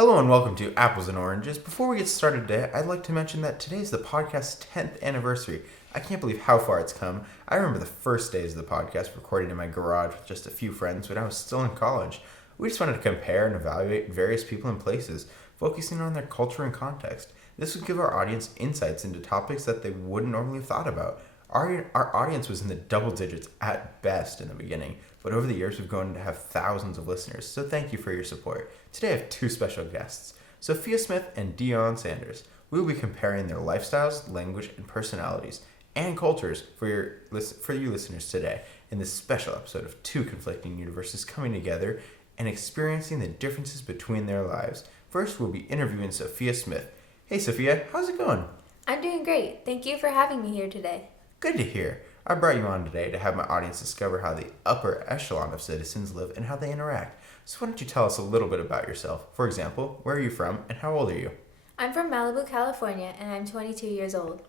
Hello and welcome to Apples and Oranges. Before we get started today, I'd like to mention that today is the podcast's 10th anniversary. I can't believe how far it's come. I remember the first days of the podcast recorded in my garage with just a few friends when I was still in college. We just wanted to compare and evaluate various people and places, focusing on their culture and context. This would give our audience insights into topics that they wouldn't normally have thought about. Our audience was in the double digits at best in the beginning, but over the years we've grown to have thousands of listeners, so thank you for your support. Today I have two special guests, Sophia Smith and Dion Sanders. We will be comparing their lifestyles, language, and personalities, and cultures for you listeners today in this special episode of two conflicting universes coming together and experiencing the differences between their lives. First, we'll be interviewing Sophia Smith. Hey Sophia, how's it going? I'm doing great. Thank you for having me here today. Good to hear. I brought you on today to have my audience discover how the upper echelon of citizens live and how they interact. So why don't you tell us a little bit about yourself? For example, where are you from and how old are you? I'm from Malibu, California, and I'm 22 years old.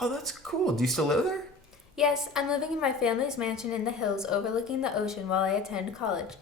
Oh, that's cool. Do you still live there? Yes, I'm living in my family's mansion in the hills overlooking the ocean while I attend college.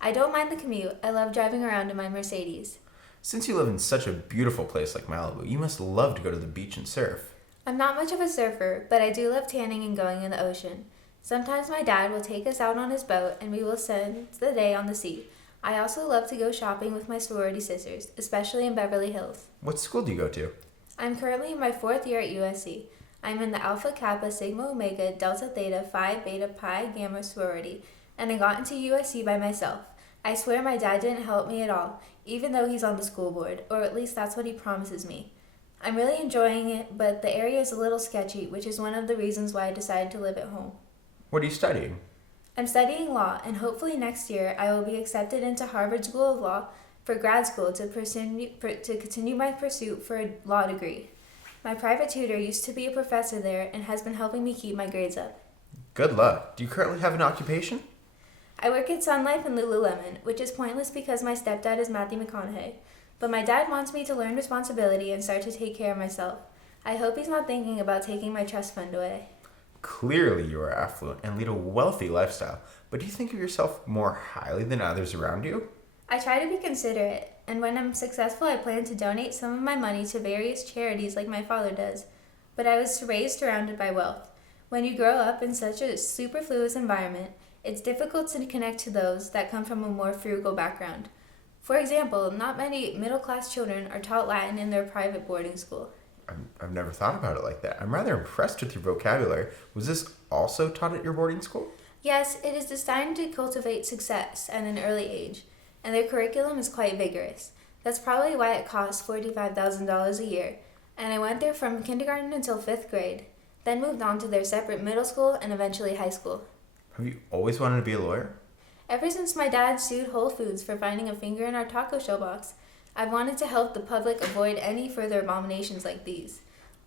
I don't mind the commute. I love driving around in my Mercedes. Since you live in such a beautiful place like Malibu, you must love to go to the beach and surf. I'm not much of a surfer, but I do love tanning and going in the ocean. Sometimes my dad will take us out on his boat and we will spend the day on the sea. I also love to go shopping with my sorority sisters, especially in Beverly Hills. What school do you go to? I'm currently in my 4th year at USC. I'm in the Alpha Kappa Sigma Omega Delta Theta Phi Beta Pi Gamma sorority, and I got into USC by myself. I swear my dad didn't help me at all, even though he's on the school board, or at least that's what he promises me. I'm really enjoying it, but the area is a little sketchy, which is one of the reasons why I decided to live at home. What are you studying? I'm studying law, and hopefully next year I will be accepted into Harvard School of Law for grad school to continue my pursuit for a law degree. My private tutor used to be a professor there and has been helping me keep my grades up. Good luck. Do you currently have an occupation? I work at Sun Life and Lululemon, which is pointless because my stepdad is Matthew McConaughey. But my dad wants me to learn responsibility and start to take care of myself. I hope he's not thinking about taking my trust fund away. Clearly you are affluent and lead a wealthy lifestyle, but do you think of yourself more highly than others around you? I try to be considerate, and when I'm successful I plan to donate some of my money to various charities like my father does. But I was raised surrounded by wealth. When you grow up in such a superfluous environment, it's difficult to connect to those that come from a more frugal background. For example, not many middle-class children are taught Latin in their private boarding school. I've never thought about it like that. I'm rather impressed with your vocabulary. Was this also taught at your boarding school? Yes, it is designed to cultivate success at an early age, and their curriculum is quite vigorous. That's probably why it costs $45,000 a year, and I went there from kindergarten until 5th grade, then moved on to their separate middle school and eventually high school. Have you always wanted to be a lawyer? Ever since my dad sued Whole Foods for finding a finger in our taco shell box, I've wanted to help the public avoid any further abominations like these.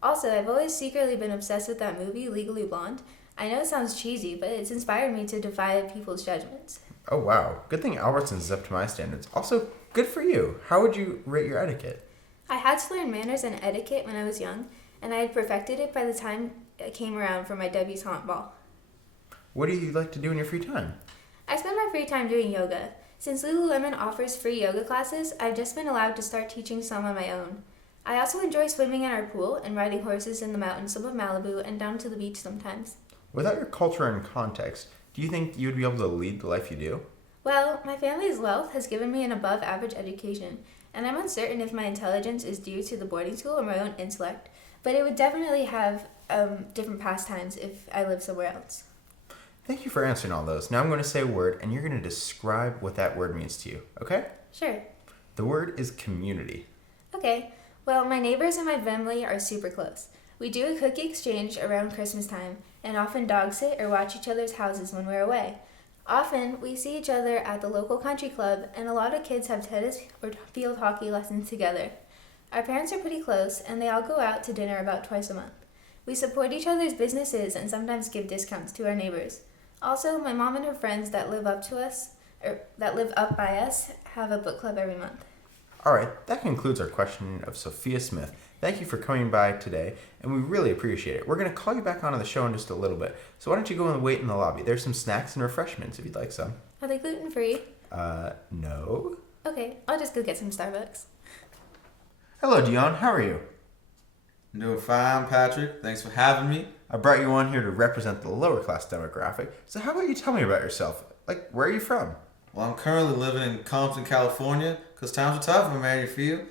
Also, I've always secretly been obsessed with that movie, Legally Blonde. I know it sounds cheesy, but it's inspired me to defy people's judgments. Oh wow, good thing Albertsons is up to my standards. Also, good for you. How would you rate your etiquette? I had to learn manners and etiquette when I was young, and I had perfected it by the time it came around for my debutante ball. What do you like to do in your free time? I spend my free time doing yoga. Since Lululemon offers free yoga classes, I've just been allowed to start teaching some on my own. I also enjoy swimming in our pool and riding horses in the mountains of Malibu and down to the beach sometimes. Without your culture and context, do you think you would be able to lead the life you do? Well, my family's wealth has given me an above-average education, and I'm uncertain if my intelligence is due to the boarding school or my own intellect, but it would definitely have different pastimes if I lived somewhere else. Thank you for answering all those. Now I'm going to say a word, and you're going to describe what that word means to you, okay? Sure. The word is community. Okay. Well, my neighbors and my family are super close. We do a cookie exchange around Christmas time, and often dog sit or watch each other's houses when we're away. Often, we see each other at the local country club, and a lot of kids have tennis or field hockey lessons together. Our parents are pretty close, and they all go out to dinner about twice a month. We support each other's businesses and sometimes give discounts to our neighbors. Also, my mom and her friends that live up by us have a book club every month. All right, that concludes our questioning of Sophia Smith. Thank you for coming by today, and we really appreciate it. We're going to call you back onto the show in just a little bit, so why don't you go and wait in the lobby? There's some snacks and refreshments if you'd like some. Are they gluten-free? No. Okay, I'll just go get some Starbucks. Hello, Dion. How are you? I'm doing fine, Patrick. Thanks for having me. I brought you on here to represent the lower class demographic. So how about you tell me about yourself? Like, where are you from? Well, I'm currently living in Compton, California, because times are tough in Maryfield.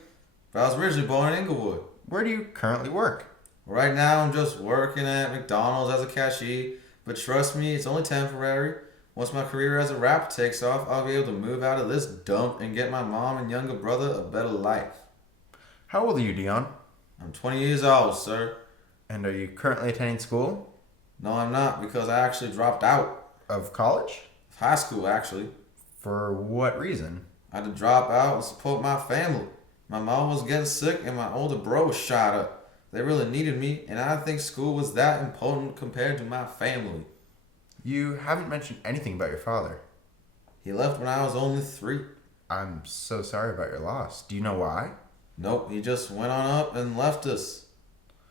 But I was originally born in Inglewood. Where do you currently work? Right now, I'm just working at McDonald's as a cashier. But trust me, it's only temporary. Once my career as a rapper takes off, I'll be able to move out of this dump and get my mom and younger brother a better life. How old are you, Dion? I'm 20 years old, sir. And are you currently attending school? No, I'm not, because I actually dropped out Of college? of high school, actually. For what reason? I had to drop out and support my family. My mom was getting sick and my older bro was shot up. They really needed me, and I think school was that important compared to my family. You haven't mentioned anything about your father. He left when I was only 3. I'm so sorry about your loss. Do you know why? Nope, he just went on up and left us.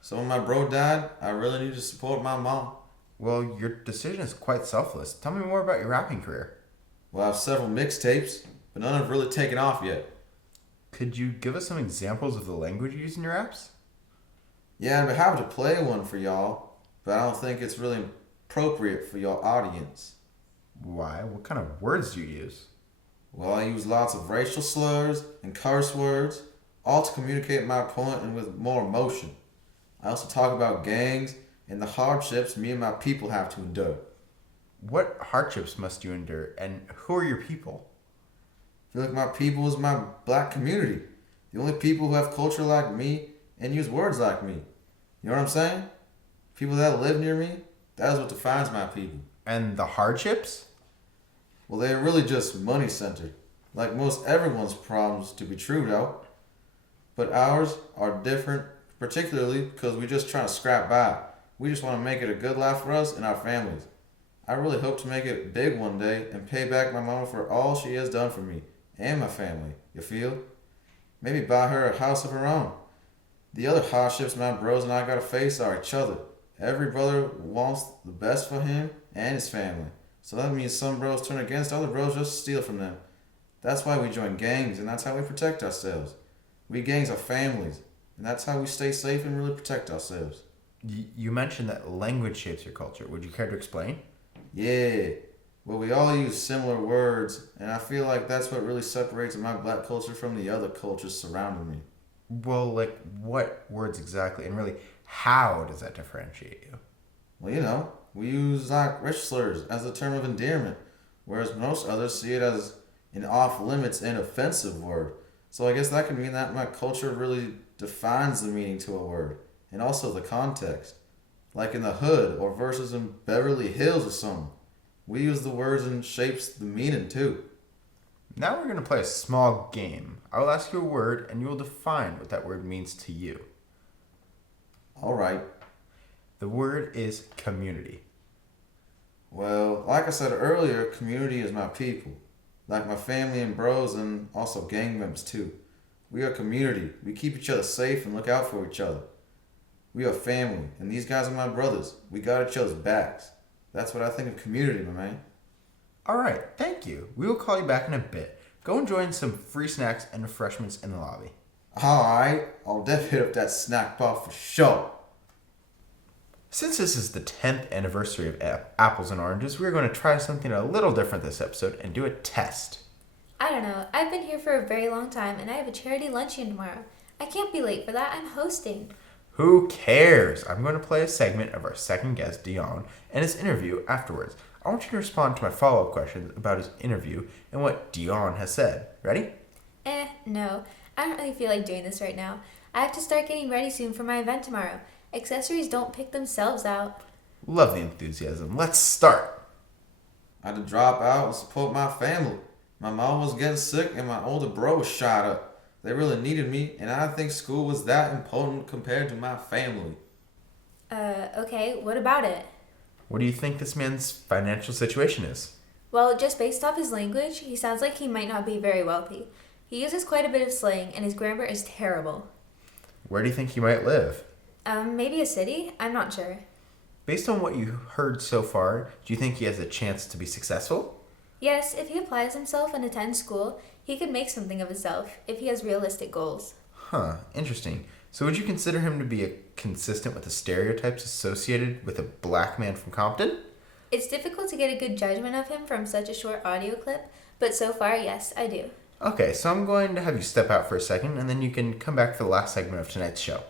So when my bro died, I really needed to support my mom. Well, your decision is quite selfless. Tell me more about your rapping career. Well, I have several mixtapes, but none have really taken off yet. Could you give us some examples of the language you use in your raps? Yeah, I'd be happy to play one for y'all, but I don't think it's really appropriate for your audience. Why? What kind of words do you use? Well, I use lots of racial slurs and curse words, all to communicate my point and with more emotion. I also talk about gangs and the hardships me and my people have to endure. What hardships must you endure, and who are your people? I feel like my people is my black community. The only people who have culture like me and use words like me. You know what I'm saying? People that live near me, that is what defines my people. And the hardships? Well, they're really just money centered. Like most everyone's problems, to be true though. But ours are different, particularly because we just trying to scrap by. We just want to make it a good life for us and our families. I really hope to make it big one day and pay back my mama for all she has done for me and my family, you feel? Maybe buy her a house of her own. The other hardships my bros and I gotta face are each other. Every brother wants the best for him and his family. So that means some bros turn against other bros just to steal from them. That's why we join gangs, and that's how we protect ourselves. We gangs are families, and that's how we stay safe and really protect ourselves. You mentioned that language shapes your culture. Would you care to explain? Yeah, well, we all use similar words, and I feel like that's what really separates my black culture from the other cultures surrounding me. Well, like, what words exactly? And really, how does that differentiate you? Well, you know, we use like rich slurs as a term of endearment, whereas most others see it as an off-limits and offensive word. So I guess that could mean that my culture really defines the meaning to a word, and also the context. Like in the hood or versus in Beverly Hills or something. We use the words and shapes the meaning too. Now we're going to play a small game. I will ask you a word, and you will define what that word means to you. Alright. The word is community. Well, like I said earlier, community is my people. Like my family and bros and also gang members too. We are community. We keep each other safe and look out for each other. We are family, and these guys are my brothers. We got each other's backs. That's what I think of community, my man. All right, thank you. We will call you back in a bit. Go enjoy some free snacks and refreshments in the lobby. Alright, I'll definitely hit up that snack bar for sure. Since this is the 10th anniversary of Apples and Oranges, we're going to try something a little different this episode and do a test. I don't know. I've been here for a very long time, and I have a charity luncheon tomorrow. I can't be late for that. I'm hosting. Who cares? I'm going to play a segment of our second guest, Dion, and his interview afterwards. I want you to respond to my follow-up questions about his interview and what Dion has said. Ready? No. I don't really feel like doing this right now. I have to start getting ready soon for my event tomorrow. Accessories don't pick themselves out. Love the enthusiasm. Let's start. I had to drop out and support my family. My mom was getting sick and my older bro was shot up. They really needed me, and I think school was that important compared to my family. Okay, what about it? What do you think this man's financial situation is? Well, just based off his language, he sounds like he might not be very wealthy. He uses quite a bit of slang, and his grammar is terrible. Where do you think he might live? Maybe a city? I'm not sure. Based on what you heard so far, do you think he has a chance to be successful? Yes, if he applies himself and attends school, He could make something of himself if he has realistic goals. Huh, interesting. So would you consider him to be consistent with the stereotypes associated with a black man from Compton? It's difficult to get a good judgment of him from such a short audio clip, but so far, yes, I do. Okay, so I'm going to have you step out for a second, and then you can come back for the last segment of tonight's show.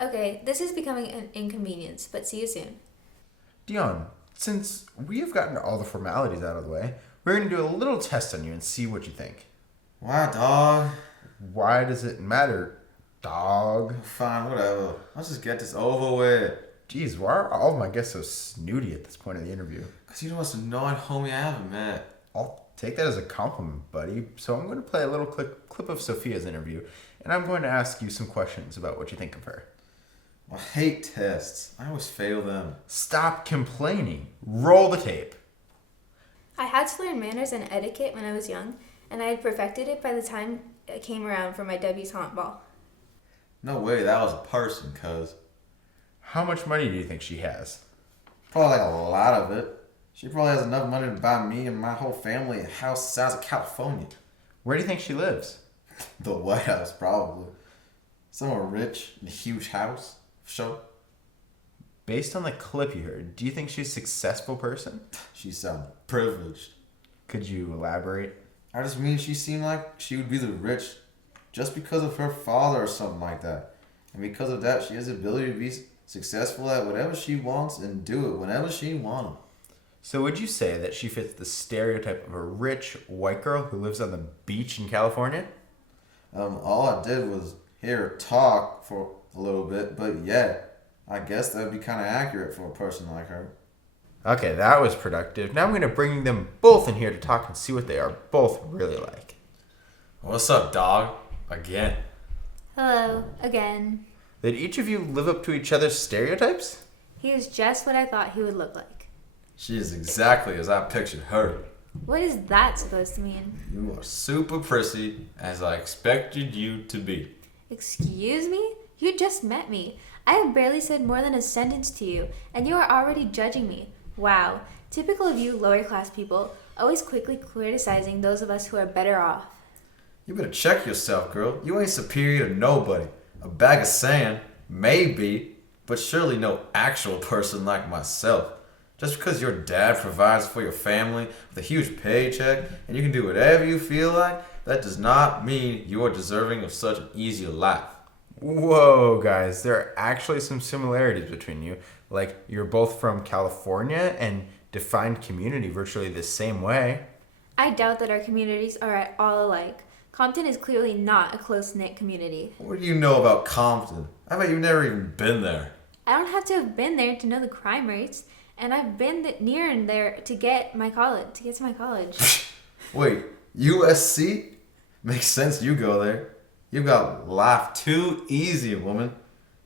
Okay, this is becoming an inconvenience, but see you soon. Dion, since we have gotten all the formalities out of the way, we're going to do a little test on you and see what you think. Why, dog? Why does it matter, dog? Fine, whatever. Let's just get this over with. Jeez, why are all of my guests so snooty at this point of the interview? Because you're the most annoying homie I ever met. I'll take that as a compliment, buddy. So I'm going to play a little clip of Sophia's interview, and I'm going to ask you some questions about what you think of her. I hate tests. I always fail them. Stop complaining. Roll the tape. I had to learn manners and etiquette when I was young, and I had perfected it by the time it came around for my debutante ball. No way, that was a person, cuz. How much money do you think she has? Probably like a lot of it. She probably has enough money to buy me and my whole family a house the size of California. Where do you think she lives? The White House, probably. Somewhere rich in a huge house. Sure. Based on the clip you heard, do you think she's a successful person? She sounded privileged. Could you elaborate? I just mean she seemed like she would be the rich just because of her father or something like that. And because of that, she has the ability to be successful at whatever she wants and do it whenever she wants. So would you say that she fits the stereotype of a rich white girl who lives on the beach in California? All I did was hear her talk for a little bit, but yeah, I guess that would be kind of accurate for a person like her. Okay, that was productive. Now I'm going to bring them both in here to talk and see what they are both really like. What's up, dog? Again. Hello, again. Did each of you live up to each other's stereotypes? He is just what I thought he would look like. She is exactly as I pictured her. What is that supposed to mean? You are super prissy, as I expected you to be. Excuse me? You just met me. I have barely said more than a sentence to you, and you are already judging me. Wow. Typical of you lower class people, always quickly criticizing those of us who are better off. You better check yourself, girl. You ain't superior to nobody. A bag of sand, maybe, but surely no actual person like myself. Just because your dad provides for your family with a huge paycheck and you can do whatever you feel like, that does not mean you are deserving of such an easier life. Whoa, guys, there are actually some similarities between you. Like, you're both from California and defined community virtually the same way. I doubt that our communities are at all alike. Compton is clearly not a close-knit community. What do you know about Compton? I bet you've never even been there. I don't have to have been there to know the crime rates, and I've been near and there to get to my college. Wait, USC? Makes sense you go there. You got life too easy, woman.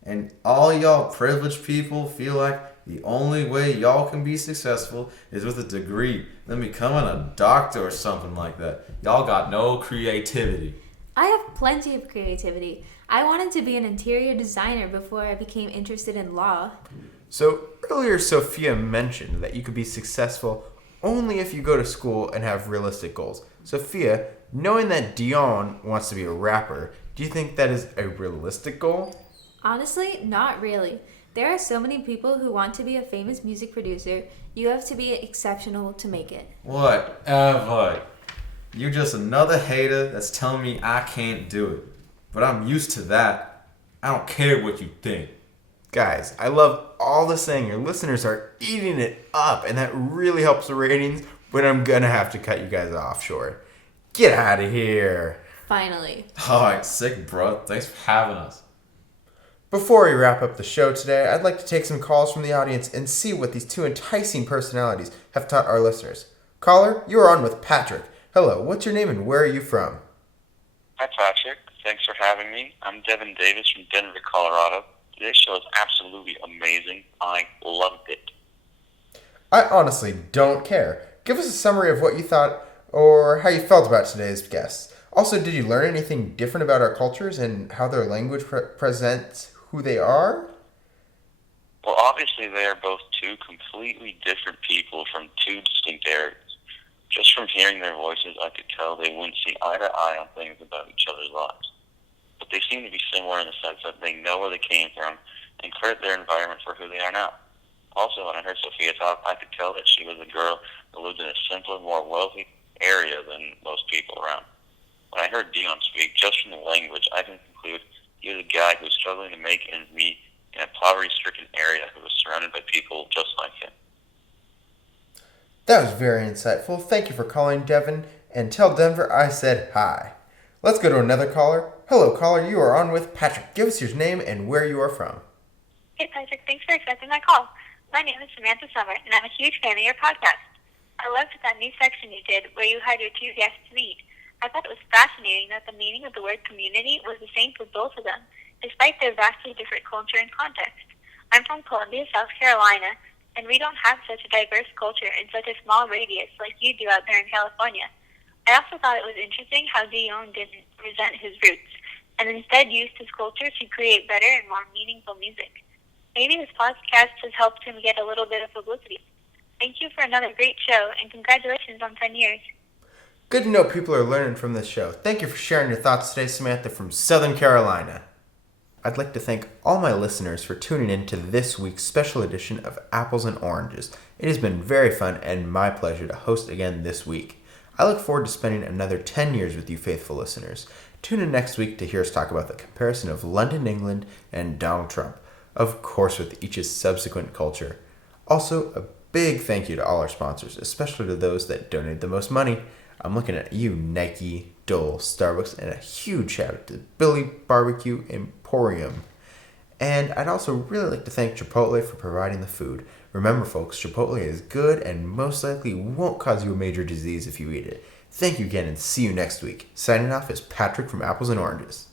And all y'all privileged people feel like the only way y'all can be successful is with a degree, then becoming a doctor or something like that. Y'all got no creativity. I have plenty of creativity. I wanted to be an interior designer before I became interested in law. So earlier Sophia mentioned that you could be successful only if you go to school and have realistic goals. Sophia, knowing that Dion wants to be a rapper, do you think that is a realistic goal? Honestly, not really. There are so many people who want to be a famous music producer. You have to be exceptional to make it. Whatever. You're just another hater that's telling me I can't do it. But I'm used to that. I don't care what you think. Guys, I love all the saying. Your listeners are eating it up, and that really helps the ratings, but I'm going to have to cut you guys off short. Get out of here. Finally. Alright, sick bro. Thanks for having us. Before we wrap up the show today, I'd like to take some calls from the audience and see what these two enticing personalities have taught our listeners. Caller, you are on with Patrick. Hello, what's your name and where are you from? Hi, Patrick. Thanks for having me. I'm Devin Davis from Denver, Colorado. Today's show is absolutely amazing. I loved it. I honestly don't care. Give us a summary of what you thought or how you felt about today's guests. Also, did you learn anything different about our cultures and how their language presents who they are? Well, obviously, they are both two completely different people from two distinct areas. Just from hearing their voices, I could tell they wouldn't see eye to eye on things about each other's lives. But they seem to be similar in the sense that they know where they came from and credit their environment for who they are now. Also, when I heard Sophia talk, I could tell that she was a girl who lived in a simpler, more wealthy area than most people around. When I heard Dion speak, just from the language, I can conclude he was a guy who was struggling to make ends meet in a poverty-stricken area who was surrounded by people just like him. That was very insightful. Thank you for calling, Devin. And tell Denver I said hi. Let's go to another caller. Hello, caller. You are on with Patrick. Give us your name and where you are from. Hey, Patrick. Thanks for accepting my call. My name is Samantha Summer, and I'm a huge fan of your podcast. I loved that new section you did where you had your two guests meet. I thought it was fascinating that the meaning of the word community was the same for both of them, despite their vastly different culture and context. I'm from Columbia, South Carolina, and we don't have such a diverse culture in such a small radius like you do out there in California. I also thought it was interesting how Dion didn't resent his roots, and instead used his culture to create better and more meaningful music. Maybe this podcast has helped him get a little bit of publicity. Thank you for another great show, and congratulations on 10 years. Good to know people are learning from this show. Thank you for sharing your thoughts today, Samantha from Southern Carolina. I'd like to thank all my listeners for tuning in to this week's special edition of Apples and Oranges. It has been very fun and my pleasure to host again this week. I look forward to spending another 10 years with you faithful listeners. Tune in next week to hear us talk about the comparison of London, England, and Donald Trump. Of course, with each's subsequent culture. Also, a big thank you to all our sponsors, especially to those that donate the most money. I'm looking at you, Nike, Dole, Starbucks, and a huge shout out to Billy Barbecue Emporium. And I'd also really like to thank Chipotle for providing the food. Remember, folks, Chipotle is good and most likely won't cause you a major disease if you eat it. Thank you again and see you next week. Signing off is Patrick from Apples and Oranges.